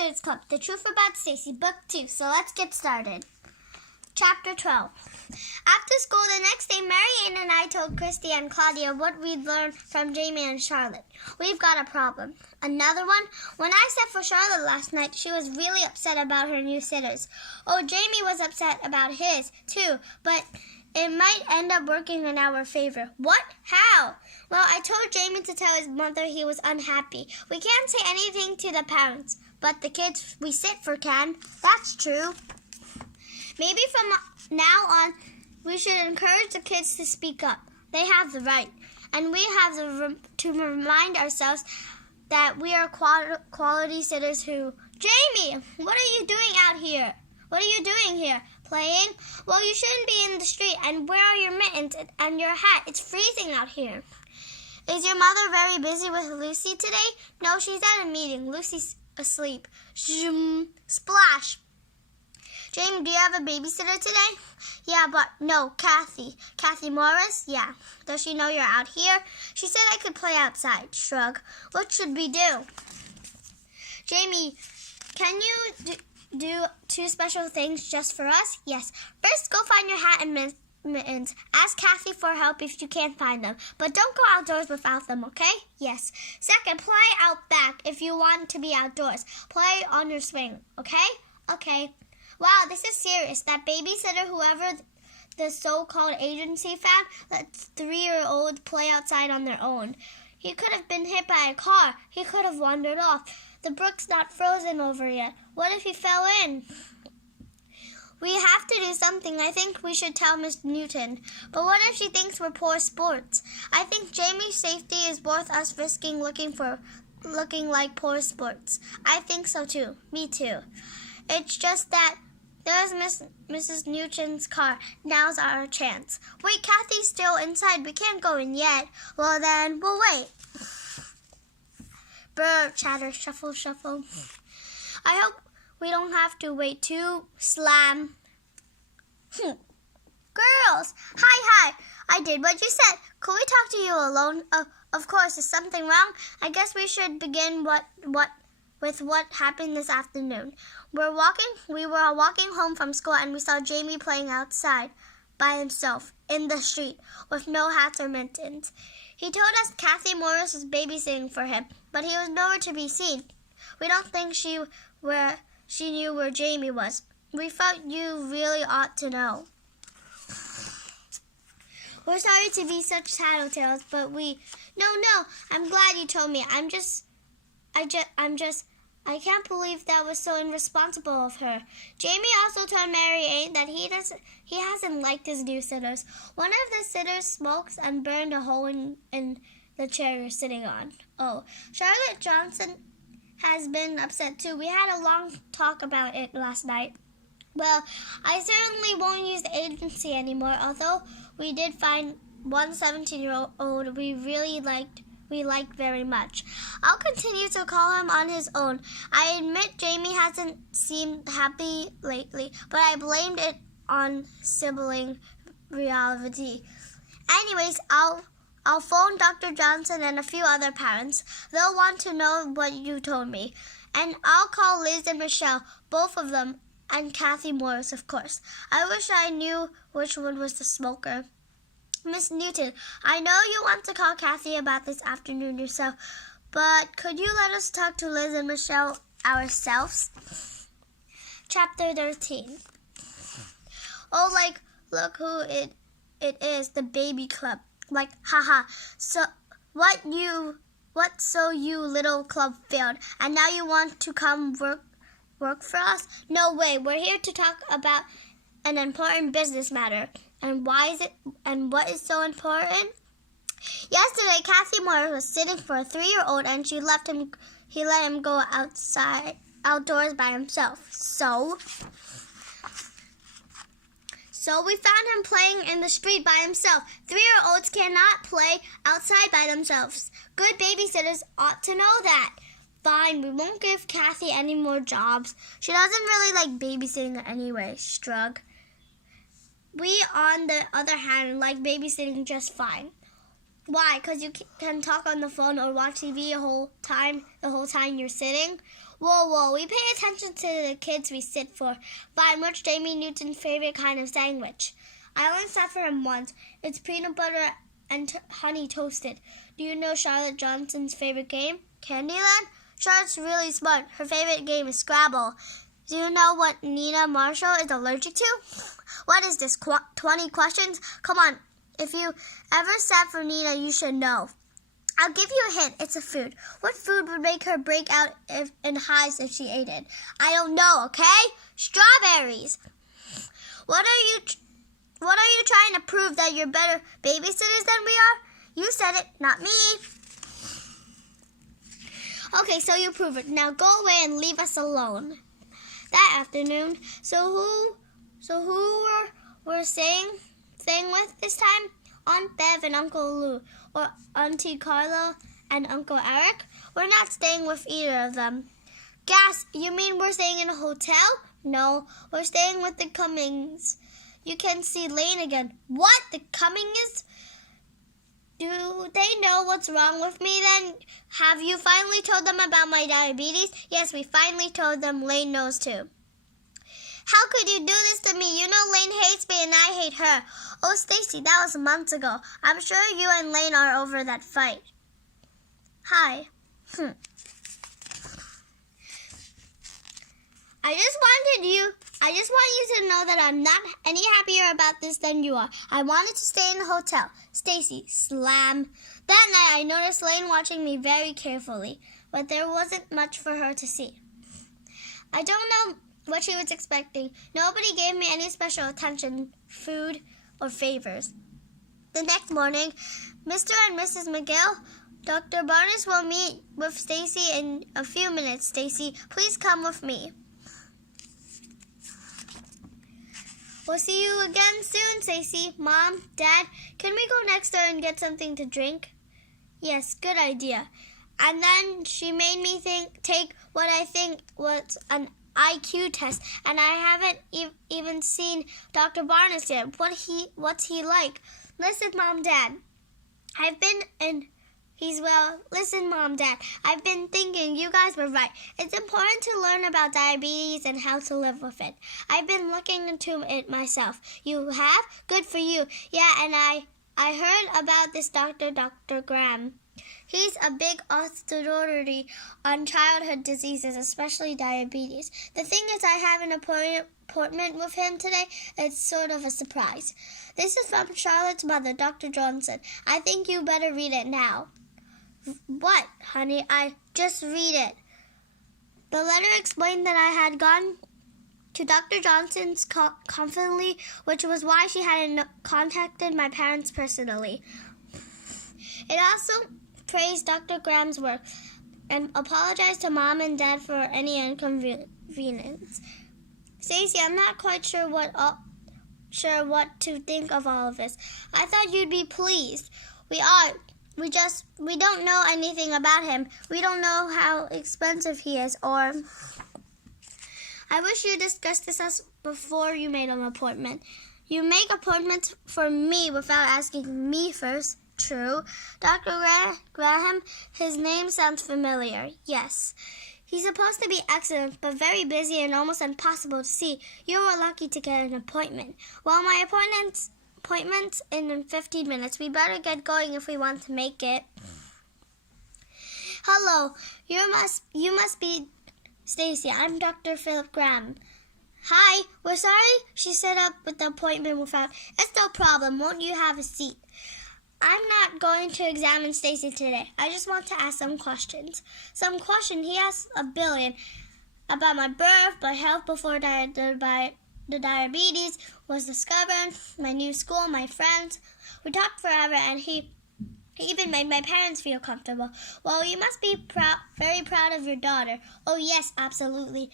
Babysitter's Club, The Truth About Stacey, Book 2. So let's get started. Chapter 12. After school the next day, Mary and I told Christy and Claudia what we'd learned from Jamie and Charlotte. We've got a problem. Another one? When I sat for Charlotte last night, she was really upset about her new sitters. Oh, Jamie was upset about his, too, but it might end up working in our favor. What? How? Well, I told Jamie to tell his mother he was unhappy. We can't say anything to the parents, but the kids we sit for can. That's true. Maybe from now on, we should encourage the kids to speak up. They have the right. And we have to remind ourselves that we are quality sitters who... Jamie, what are you doing out here? What are you doing here? Playing? Well, you shouldn't be in the street. And where are your mittens and your hat? It's freezing out here. Is your mother very busy with Lucy today? No, she's at a meeting. Lucy's asleep. Zoom. Splash. Jamie, do you have a babysitter today? Yeah, but no, Kathy. Kathy Morris? Yeah. Does she know you're out here? She said I could play outside. Shrug. What should we do? Jamie, can you do two special things just for us? Yes. First, go find your hat and mittens. Ask Kathy for help if you can't find them. But don't go outdoors without them, okay? Yes. Second, play out back if you want to be outdoors. Play on your swing, okay? Okay. Wow, this is serious. That babysitter, whoever the so-called agency found, lets 3-year-olds play outside on their own. He could have been hit by a car. He could have wandered off. The brook's not frozen over yet. What if he fell in? We have to do something. I think we should tell Miss Newton. But what if she thinks we're poor sports? I think Jamie's safety is worth us risking looking like poor sports. I think so too. Me too. It's just that there's Mrs. Newton's car. Now's our chance. Wait, Kathy's still inside. We can't go in yet. Well, then, we'll wait. Brr, chatter, shuffle, shuffle. I hope we don't have to wait too. Slam. Girls! Hi. I did what you said. Could we talk to you alone? Of course. Is something wrong? I guess we should begin with what happened this afternoon. We were walking home from school and we saw Jamie playing outside by himself in the street with no hats or mittens. He told us Kathy Morris was babysitting for him, but he was nowhere to be seen. We don't think she knew where Jamie was. We thought you really ought to know. We're sorry to be such tattletales, but No, I'm glad you told me. I can't believe that was so irresponsible of her. Jamie also told Mary Ann that he hasn't liked his new sitters. One of the sitters smokes and burned a hole in the chair you're sitting on. Oh, Charlotte Johnson has been upset too. We had a long talk about it last night. Well, I certainly won't use the agency anymore, although we did find one 17-year-old we like very much. I'll continue to call him on his own. I admit Jamie hasn't seemed happy lately, but I blamed it on sibling reality. Anyways, I'll phone Dr. Johnson and a few other parents. They'll want to know what you told me. And I'll call Liz and Michelle, both of them, and Kathy Morris, of course. I wish I knew which one was the smoker. Miss Newton, I know you want to call Kathy about this afternoon yourself, but could you let us talk to Liz and Michelle ourselves? Chapter 13. Oh, look who it is, the baby club. Haha. So, so you little club failed, and now you want to come work for us? No way. We're here to talk about an important business matter. And what is so important? Yesterday, Kathy Morris was sitting for a 3-year-old and he let him go outdoors by himself. So we found him playing in the street by himself. 3-year-olds cannot play outside by themselves. Good babysitters ought to know that. Fine, we won't give Kathy any more jobs. She doesn't really like babysitting anyway. Shrug. We, on the other hand, like babysitting just fine. Why? Because you can talk on the phone or watch TV the whole time you're sitting? Whoa, we pay attention to the kids we sit for. Fine, what's Jamie Newton's favorite kind of sandwich? I only sat for him once. It's peanut butter and honey toasted. Do you know Charlotte Johnson's favorite game? Candyland? Charlotte's really smart. Her favorite game is Scrabble. Do you know what Nina Marshall is allergic to? What is this, 20 questions? Come on, if you ever sat for Nina, you should know. I'll give you a hint. It's a food. What food would make her break out in hives if she ate it? I don't know, okay? Strawberries. What are you trying to prove, that you're better babysitters than we are? You said it, not me. Okay, so you prove it. Now go away and leave us alone. That afternoon, so who were staying with this time? Aunt Bev and Uncle Lou, or Auntie Carla and Uncle Eric? We're not staying with either of them. Gas, you mean we're staying in a hotel? No, we're staying with the Cummings. You can see Lane again. What? The Cummings? Do they know what's wrong with me then? Have you finally told them about my diabetes? Yes, we finally told them. Lane knows too. How could you do this to me? You know Lane hates me and I hate her. Oh, Stacey, that was months ago. I'm sure you and Lane are over that fight. Hi. I just want you to know that I'm not any happier about this than you are. I wanted to stay in the hotel. Stacey, slam. That night I noticed Lane watching me very carefully, but there wasn't much for her to see. I don't know what she was expecting. Nobody gave me any special attention, food, or favors. The next morning, Mr. and Mrs. McGill, Dr. Barnes will meet with Stacey in a few minutes. Stacey, please come with me. We'll see you again soon, Stacey. Mom, Dad, can we go next door and get something to drink? Yes, good idea. And then she made me take what I think was an IQ test, and I haven't even seen Dr. Barnes yet. What's he like? Listen, Mom, Dad. Listen, Mom, Dad. I've been thinking you guys were right. It's important to learn about diabetes and how to live with it. I've been looking into it myself. You have? Good for you. Yeah, and I heard about this Dr. Graham. He's a big authority on childhood diseases, especially diabetes. The thing is, I have an appointment with him today. It's sort of a surprise. This is from Charlotte's mother, Dr. Johnson. I think you better read it now. What, honey? I just read it. The letter explained that I had gone to Dr. Johnson's confidently, which was why she hadn't contacted my parents personally. It also praised Dr. Graham's work and apologized to Mom and Dad for any inconvenience. Stacey, I'm not quite sure what to think of all of this. I thought you'd be pleased. We are. We don't know anything about him. We don't know how expensive he is, or... I wish you discussed this before you made an appointment. You make appointments for me without asking me first. True. Dr. Graham, his name sounds familiar. Yes. He's supposed to be excellent, but very busy and almost impossible to see. You were lucky to get an appointment. Well, my appointment's in 15 minutes. We better get going if we want to make it. Hello. You must be Stacey. I'm Dr. Philip Graham. Hi. We're sorry she set up with the appointment without... It's no problem. Won't you have a seat? I'm not going to examine Stacey today. I just want to ask some questions. He asked a billion about my birth, my health before the diabetes was discovered, my new school, my friends. We talked forever, and he even made my parents feel comfortable. Well, you must be very proud of your daughter. Oh, yes, absolutely.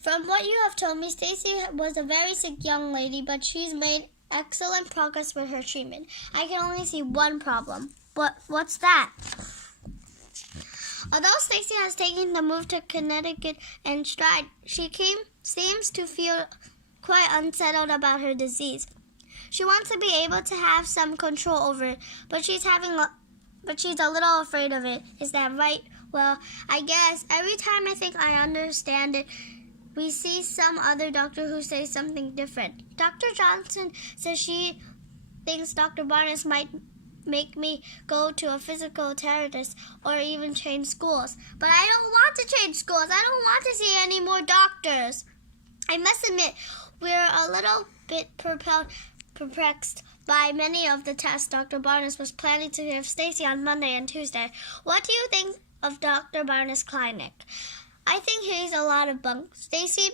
From what you have told me, Stacey was a very sick young lady, but she's made excellent progress with her treatment. I can only see one problem. What's that? Although Stacey has taken the move to Connecticut in stride, she seems to feel quite unsettled about her disease. She wants to be able to have some control over it, but she's a little afraid of it. Is that right? Well, I guess every time I think I understand it, we see some other doctor who says something different. Dr. Johnson says she thinks Dr. Barnes might make me go to a physical therapist or even change schools. But I don't want to change schools. I don't want to see any more doctors. I must admit, we're a little bit perplexed by many of the tests Dr. Barnes was planning to give Stacey on Monday and Tuesday. What do you think of Dr. Barnes' clinic? I think he's a lot of bunk. Stacey,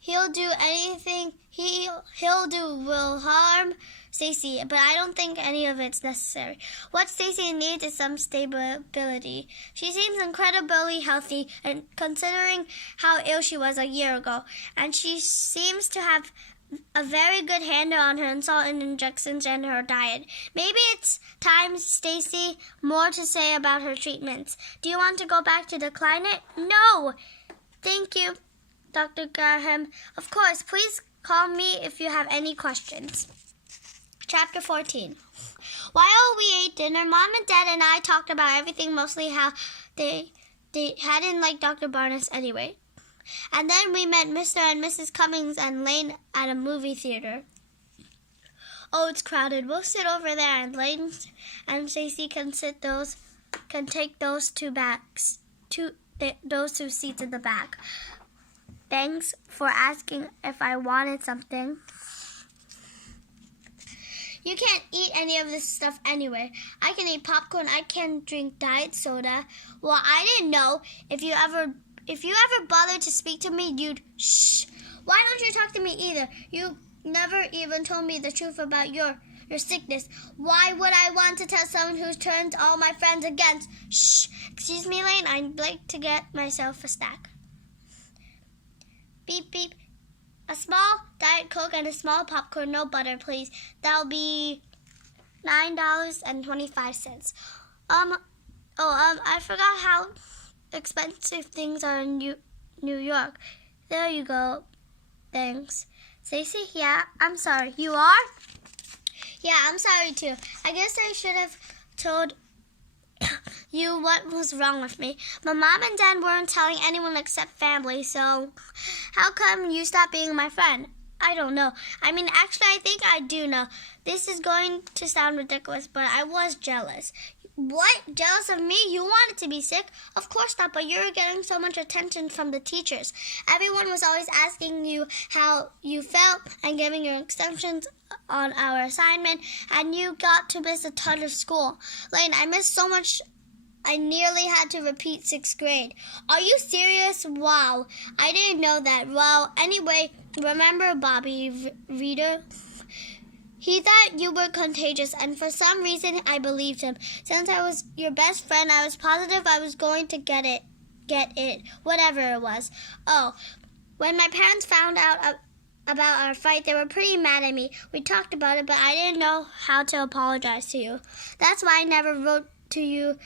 he'll do anything he'll do will harm Stacey, but I don't think any of it's necessary. What Stacey needs is some stability. She seems incredibly healthy, and considering how ill she was a year ago, and she seems to have a very good handle on her insult and injections and her diet. Maybe it's time, Stacey, more to say about her treatments. Do you want to go back to the clinic? No! Thank you, Dr. Graham. Of course, please call me if you have any questions. Chapter 14. While we ate dinner, Mom and Dad and I talked about everything, mostly how they hadn't liked Dr. Barnes anyway. And then we met Mr. and Mrs. Cummings and Lane at a movie theater. Oh, it's crowded. We'll sit over there, and Lane and Stacey can take those two seats in the back. Thanks for asking if I wanted something. You can't eat any of this stuff anyway. I can eat popcorn. I can drink diet soda. Well, I didn't know. If you ever bothered to speak to me, you'd shh. Why don't you talk to me either? You never even told me the truth about your sickness. Why would I want to tell someone who's turned all my friends against? Shh. Excuse me, Lane. I'd like to get myself a snack. Beep, beep. A small Diet Coke and a small popcorn, no butter, please. That'll be $9.25. I forgot how expensive things are in New York. There you go. Thanks. Stacey, yeah, I'm sorry. You are? Yeah, I'm sorry too. I guess I should have told you what was wrong with me. But Mom and Dad weren't telling anyone except family, so how come you stopped being my friend? I don't know. Actually, I think I do know. This is going to sound ridiculous, but I was jealous. What? Jealous of me? You wanted to be sick? Of course not, but you were getting so much attention from the teachers. Everyone was always asking you how you felt and giving your extensions on our assignment, and you got to miss a ton of school. Lane, I missed so much I nearly had to repeat 6th grade. Are you serious? Wow, I didn't know that. Well, anyway, remember Bobby Reader? He thought you were contagious, and for some reason I believed him. Since I was your best friend, I was positive I was going to get it, whatever it was. Oh, when my parents found out about our fight, they were pretty mad at me. We talked about it, but I didn't know how to apologize to you. That's why I never wrote to you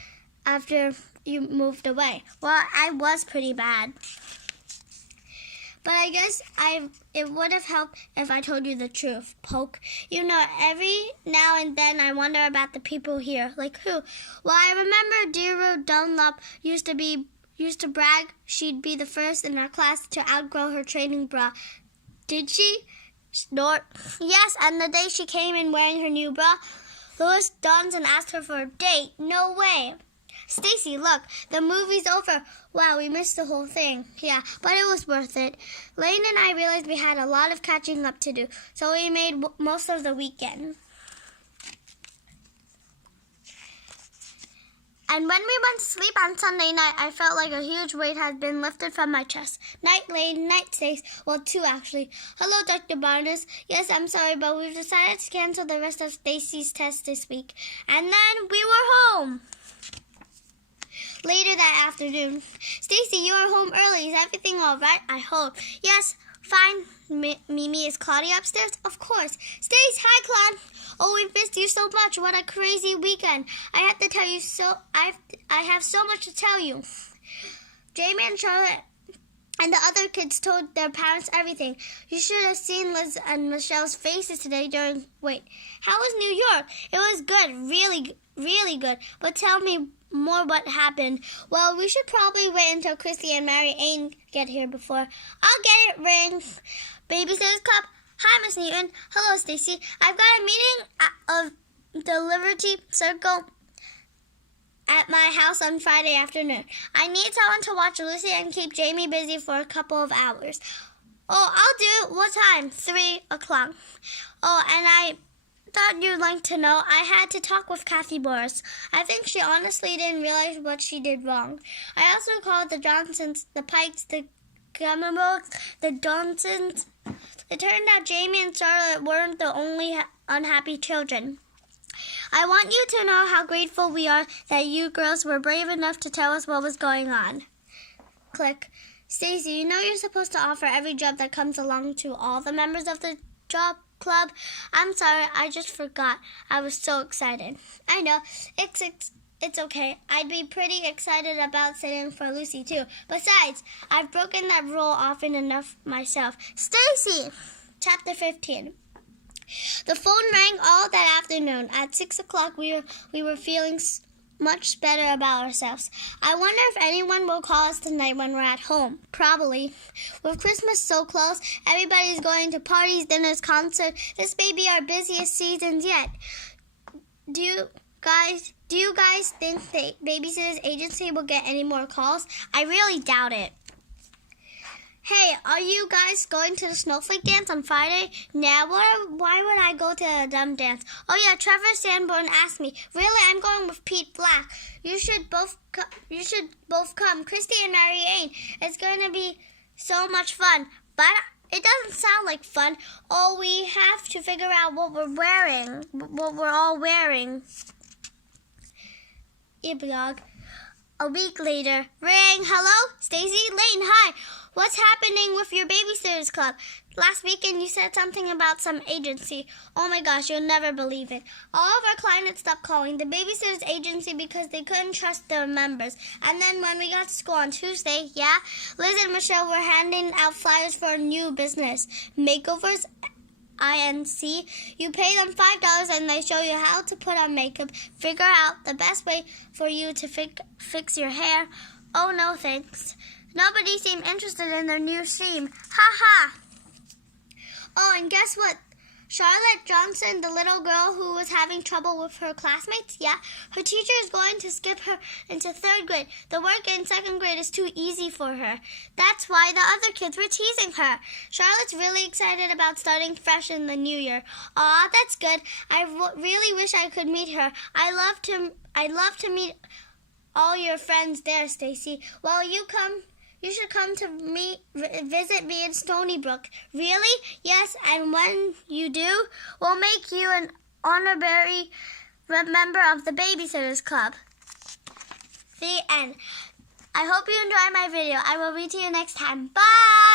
after you moved away. Well, I was pretty bad. But I guess it would have helped if I told you the truth, Poke. You know, every now and then I wonder about the people here. Like who? Well, I remember Deirdre Dunlop used to brag she'd be the first in our class to outgrow her training bra. Did she? Snort. Yes, and the day she came in wearing her new bra, Louis Donson asked her for a date. No way. Stacey, look, the movie's over. Wow, we missed the whole thing. Yeah, but it was worth it. Lane and I realized we had a lot of catching up to do, so we made most of the weekend. And when we went to sleep on Sunday night, I felt like a huge weight had been lifted from my chest. Night, Lane. Night, Stace. Well, 2 actually. Hello, Dr. Barnes. Yes, I'm sorry, but we've decided to cancel the rest of Stacey's tests this week. And then we were home. Later that afternoon. Stacey, you are home early. Is everything all right? I hope. Yes, fine. Mimi, is Claudia upstairs? Of course. Stace, hi, Claude. Oh, we've missed you so much. What a crazy weekend. I have to tell you I have so much to tell you. Jamie and Charlotte And the other kids told their parents everything. You should have seen Liz and Michelle's faces today how was New York? It was good, really good. But tell me more what happened. Well, we should probably wait until Christy and Mary Ann get here before. I'll get it, ring. Babysitter's Club. Hi, Miss Newton. Hello, Stacey. I've got a meeting of the Liberty Circle at my house on Friday afternoon. I need someone to watch Lucy and keep Jamie busy for a couple of hours. Oh, I'll do it. What time? 3 o'clock. Oh, and I thought you'd like to know, I had to talk with Kathy Boris. I think she honestly didn't realize what she did wrong. I also called the Johnsons, the Pikes, the Gummerbrooks, the Johnsons. It turned out Jamie and Charlotte weren't the only unhappy children. I want you to know how grateful we are that you girls were brave enough to tell us what was going on. Click. Stacey, you know you're supposed to offer every job that comes along to all the members of the job club. I'm sorry, I just forgot. I was so excited. I know, it's okay. I'd be pretty excited about sitting for Lucy too. Besides, I've broken that rule often enough myself. Stacey! Chapter 15. The phone rang all that afternoon. At 6 o'clock, we were feeling much better about ourselves. I wonder if anyone will call us tonight when we're at home. Probably. With Christmas so close, everybody's going to parties, dinners, concerts. This may be our busiest season yet. Do you guys think the Babysitter's Agency will get any more calls? I really doubt it. Hey, are you guys going to the snowflake dance on Friday? Nah, why would I go to a dumb dance? Oh yeah, Trevor Sanborn asked me. Really, I'm going with Pete Black. You should both come. Christy and Mary Ann. It's going to be so much fun. But it doesn't sound like fun. Oh, we have to figure out what we're all wearing. Epilogue. A week later. Ring. Hello? Stacey? Lane, hi. What's happening with your Babysitters Club? Last weekend you said something about some agency. Oh my gosh, you'll never believe it. All of our clients stopped calling the Babysitters Agency because they couldn't trust their members. And then when we got to school on Tuesday, Liz and Michelle were handing out flyers for a new business. Makeovers INC. You pay them $5 and they show you how to put on makeup, figure out the best way for you to fix your hair. Oh no, thanks. Nobody seemed interested in their new scheme. Ha ha! Oh, and guess what? Charlotte Johnson, the little girl who was having trouble with her classmates, her teacher is going to skip her into 3rd grade. The work in 2nd grade is too easy for her. That's why the other kids were teasing her. Charlotte's really excited about starting fresh in the new year. Aw, that's good. I really wish I could meet her. I'd love to meet all your friends there, Stacey. Well, you should come to visit me in Stony Brook. Really? Yes, and when you do, we'll make you an honorary member of the Babysitters Club. The end. I hope you enjoyed my video. I will read to you next time. Bye!